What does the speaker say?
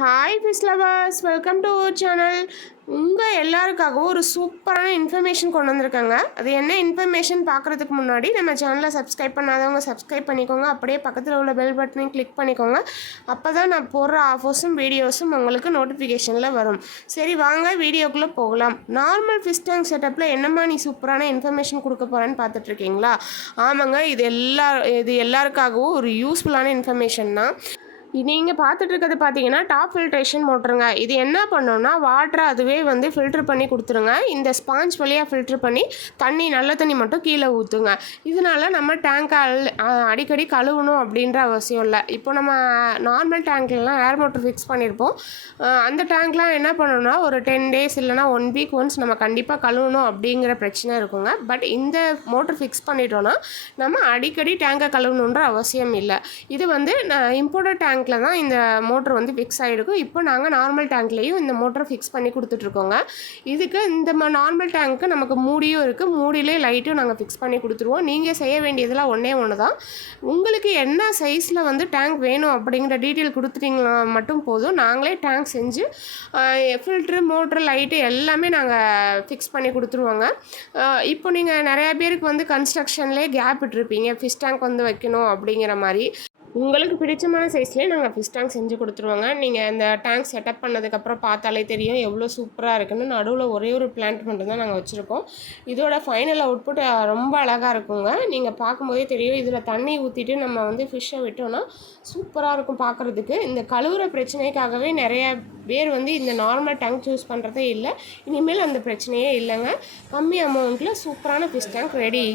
Hi fish lovers, welcome to our channel. உங்கள் எல்லாருக்காகவும் ஒரு சூப்பரான இன்ஃபர்மேஷன் கொண்டு வந்திருக்காங்க. அது என்ன இன்ஃபர்மேஷன் பார்க்குறதுக்கு முன்னாடி நம்ம சேனலை சப்ஸ்கிரைப் பண்ணாதவங்க சப்ஸ்கிரைப் பண்ணிக்கோங்க. அப்படியே பக்கத்தில் உள்ள பெல் பட்டனையும் கிளிக் பண்ணிக்கோங்க. அப்போ தான் நான் போடுற ஆஃபர்ஸும் வீடியோஸும் உங்களுக்கு நோட்டிஃபிகேஷனில் வரும். சரி, வாங்க வீடியோக்குள்ளே போகலாம். நார்மல் ஃபிஷ் டேங்க் செட்டப்பில் என்னம்மா நீ சூப்பரான இன்ஃபர்மேஷன் கொடுக்க போகிறேன்னு பார்த்துட்ருக்கீங்களா? ஆமாங்க, இது எல்லாருக்காகவும் ஒரு யூஸ்ஃபுல்லான இன்ஃபர்மேஷன் தான். நீங்கள் பார்த்துட்டு இருக்கிறது பார்த்தீங்கன்னா டாப் ஃபில்ட்ரேஷன் மோட்டருங்க. இது என்ன பண்ணோன்னா வாட்டரை அதுவே வந்து ஃபில்ட்ரு பண்ணி கொடுத்துருங்க. இந்த ஸ்பாஞ்ச் வழியாக ஃபில்ட்ரு பண்ணி நல்ல தண்ணி மட்டும் கீழே ஊற்றுங்க. இதனால் நம்ம டேங்கை அடிக்கடி கழுவணும் அப்படின்ற அவசியம் இல்லை. இப்போ நம்ம நார்மல் டேங்க்லாம் ஏர் மோட்டர் ஃபிக்ஸ் பண்ணியிருப்போம். அந்த டேங்க்லாம் என்ன பண்ணணும்னா ஒரு 10 days இல்லைனா 1 week ஒன்ஸ் நம்ம கண்டிப்பாக கழுவணும் அப்படிங்கிற பிரச்சனை இருக்குங்க. பட் இந்த மோட்டர் ஃபிக்ஸ் பண்ணிட்டோன்னா நம்ம அடிக்கடி டேங்கை கழுவணுன்ற அவசியம் இல்லை. இது வந்து இம்போர்ட்டட் டேங்க் தான் இந்த மோட்டர் வந்து ஃபிக்ஸ் ஆகிருக்கும். இப்போ நாங்கள் நார்மல் டேங்க்லேயும் இந்த மோட்டரை ஃபிக்ஸ் பண்ணி கொடுத்துட்ருக்கோங்க. இதுக்கு இந்த நார்மல் டேங்க்கு நமக்கு மூடியும் இருக்குது. மூடியிலே லைட்டும் நாங்கள் ஃபிக்ஸ் பண்ணி கொடுத்துருவோம். நீங்கள் செய்ய வேண்டியதெல்லாம் ஒன்று தான். உங்களுக்கு என்ன சைஸில் வந்து டேங்க் வேணும் அப்படிங்கிற டீட்டெயில் கொடுத்துட்டிங்களா மட்டும் போதும். நாங்களே டேங்க் செஞ்சு ஃபில்ட்ரு, மோட்ரு, லைட்டு எல்லாமே நாங்கள் ஃபிக்ஸ் பண்ணி கொடுத்துருவோங்க. இப்போ நீங்கள் நிறையா பேருக்கு வந்து கன்ஸ்ட்ரக்ஷன்லேயே கேப் விட்டுருப்பீங்க, ஃபிஷ் டேங்க் வந்து வைக்கணும் அப்படிங்கிற மாதிரி. உங்களுக்கு பிடிச்சமான சைஸ்லேயே நாங்கள் ஃபிஷ் டேங்க் செஞ்சு கொடுத்துருவோங்க. நீங்கள் இந்த டேங்க் செட்டப் பண்ணதுக்கப்புறம் பார்த்தாலே தெரியும் எவ்வளோ சூப்பராக இருக்குன்னு. நடுவில் ஒரே ஒரு பிளான்ட் மட்டும் தான் நாங்கள் வச்சுருக்கோம். இதோட ஃபைனல் அவுட்புட் ரொம்ப அழகாக இருக்குங்க. நீங்கள் பார்க்கும்போதே தெரியும். இதில் தண்ணி ஊற்றிட்டு நம்ம வந்து ஃபிஷ்ஷை விட்டோன்னா சூப்பராக இருக்கும் பார்க்குறதுக்கு. இந்த கழுவுற பிரச்சனைக்காகவே நிறைய பேர் வந்து இந்த நார்மல் டேங்க் சூஸ் பண்ணுறதே இல்லை. இனிமேல் அந்த பிரச்சனையே இல்லைங்க. கம்மி அமௌண்ட்டில் சூப்பரான ஃபிஷ் டேங்க் ரெடி.